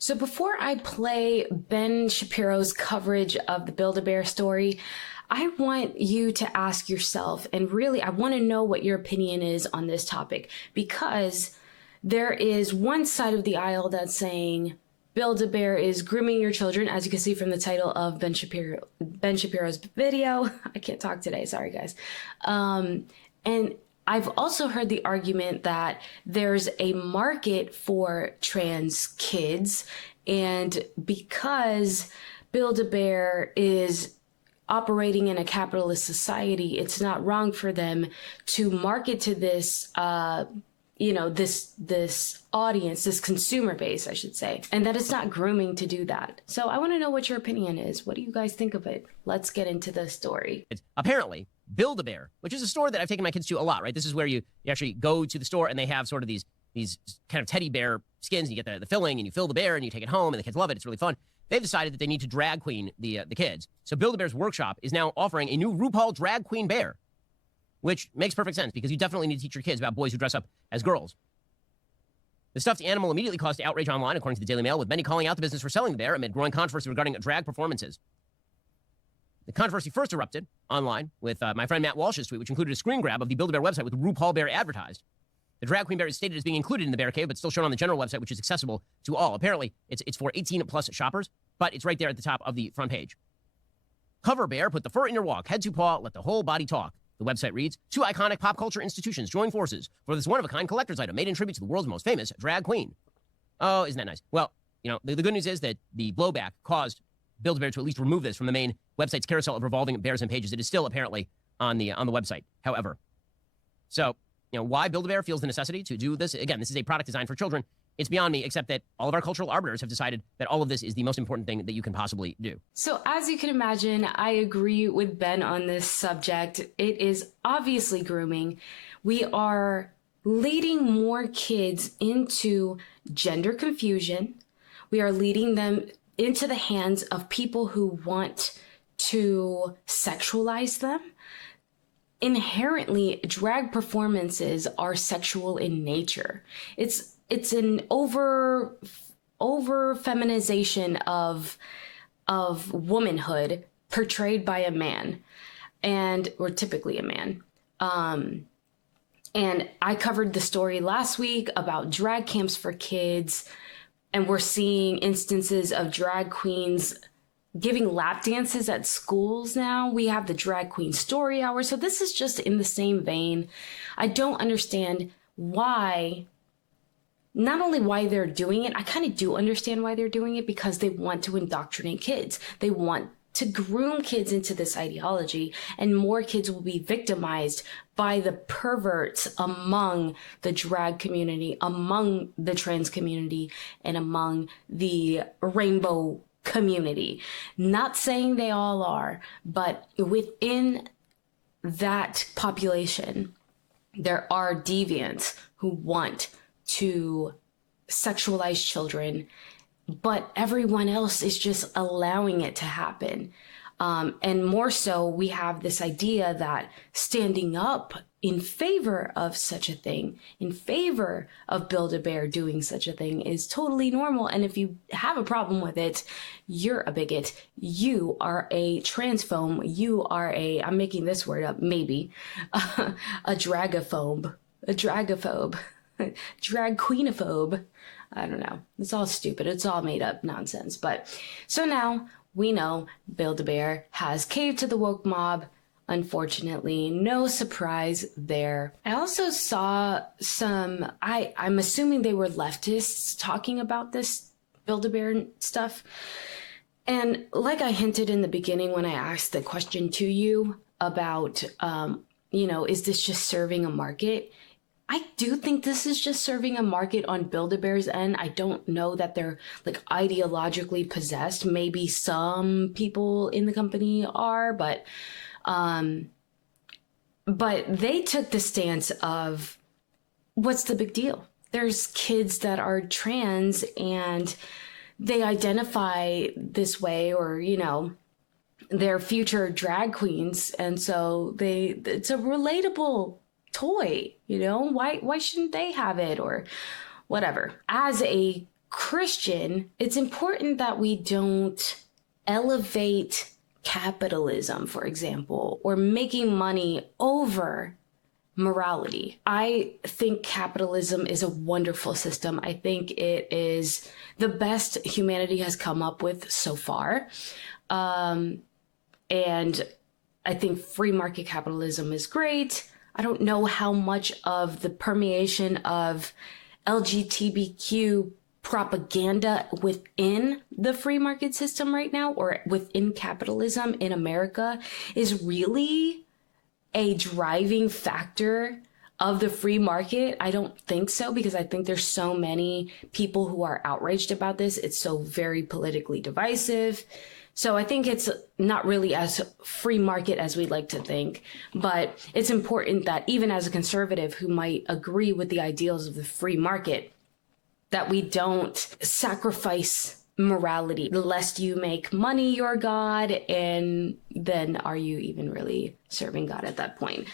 So before I play Ben Shapiro's coverage of the Build-A-Bear story, I want you to ask yourself, and really I want to know what your opinion is on this topic, because there is one side of the aisle that's saying Build-A-Bear is grooming your children, as you can see from the title of Ben Shapiro's video. I can't talk today, sorry guys. And I've also heard the argument that there's a market for trans kids, and because Build-A-Bear is operating in a capitalist society, it's not wrong for them to market to this this audience, this consumer base, I should say, and that it's not grooming to do that. So I want to know what your opinion is. What do you guys think of it? Let's get into the story. It's apparently Build-A-Bear, which is a store that I've taken my kids to a lot, right? This is where you actually go to the store and they have sort of these kind of teddy bear skins, and you get the filling and you fill the bear and you take it home and the kids love it. It's really fun. They've decided that they need to drag queen the kids. So Build-A-Bear's workshop is now offering a new RuPaul drag queen bear, which makes perfect sense because you definitely need to teach your kids about boys who dress up as girls. The stuffed animal immediately caused outrage online, according to the Daily Mail, with many calling out the business for selling the bear amid growing controversy regarding drag performances. The controversy first erupted online with my friend Matt Walsh's tweet, which included a screen grab of the Build-A-Bear website with RuPaul Bear advertised. The drag queen bear is stated as being included in the bear cave, but still shown on the general website, which is accessible to all. Apparently, it's for 18-plus shoppers, but it's right there at the top of the front page. Cover bear, put the fur in your walk, head to paw, let the whole body talk. The website reads, 2 iconic pop culture institutions join forces for this one-of-a-kind collector's item made in tribute to the world's most famous drag queen. Oh, isn't that nice? Well, the good news is that the blowback caused Build-A-Bear to at least remove this from the main website's carousel of revolving bears and pages. It is still apparently on the website, however. So, why Build-A-Bear feels the necessity to do this? Again, this is a product designed for children. It's beyond me, except that all of our cultural arbiters have decided that all of this is the most important thing that you can possibly do. So as you can imagine, I agree with Ben on this subject. It is obviously grooming. We are leading more kids into gender confusion. We are leading them into the hands of people who want to sexualize them. Inherently, drag performances are sexual in nature. It's an over feminization of womanhood portrayed by a man, or typically a man. And I covered the story last week about drag camps for kids, and we're seeing instances of drag queens giving lap dances at schools now. We have the drag queen story hour. So this is just in the same vein. I don't understand why, not only why they're doing it, I kind of do understand why they're doing it, because they want to indoctrinate kids. They want to groom kids into this ideology, and more kids will be victimized by the perverts among the drag community, among the trans community, and among the rainbow community. Not saying they all are, but within that population, there are deviants who want to sexualize children, but everyone else is just allowing it to happen. And more so, we have this idea that standing up in favor of such a thing, in favor of Build-A-Bear doing such a thing, is totally normal. And if you have a problem with it, you're a bigot. You are a transphobe. You are I'm making this word up, maybe, a dragophobe, drag queenophobe. I don't know. It's all stupid. It's all made up nonsense. But so now we know Build-A-Bear has caved to the woke mob. Unfortunately, no surprise there. I also saw some, I'm assuming they were leftists talking about this Build-A-Bear stuff. And like I hinted in the beginning when I asked the question to you about, is this just serving a market? I do think this is just serving a market on Build-A-Bear's end. I don't know that they're like ideologically possessed. Maybe some people in the company are, but they took the stance of, what's the big deal? There's kids that are trans and they identify this way, or, they're future drag queens. And so it's a relatable toy, why shouldn't they have it, or whatever. As a Christian, it's important that we don't elevate capitalism, for example, or making money over morality. I think capitalism is a wonderful system. I think it is the best humanity has come up with so far. And I think free market capitalism is great. I don't know how much of the permeation of LGBTQ propaganda within the free market system right now, or within capitalism in America, is really a driving factor of the free market. I don't think so, because I think there's so many people who are outraged about this. It's so very politically divisive. So I think it's not really as free market as we'd like to think, but it's important that even as a conservative who might agree with the ideals of the free market, that we don't sacrifice morality, lest you make money your God, and then are you even really serving God at that point?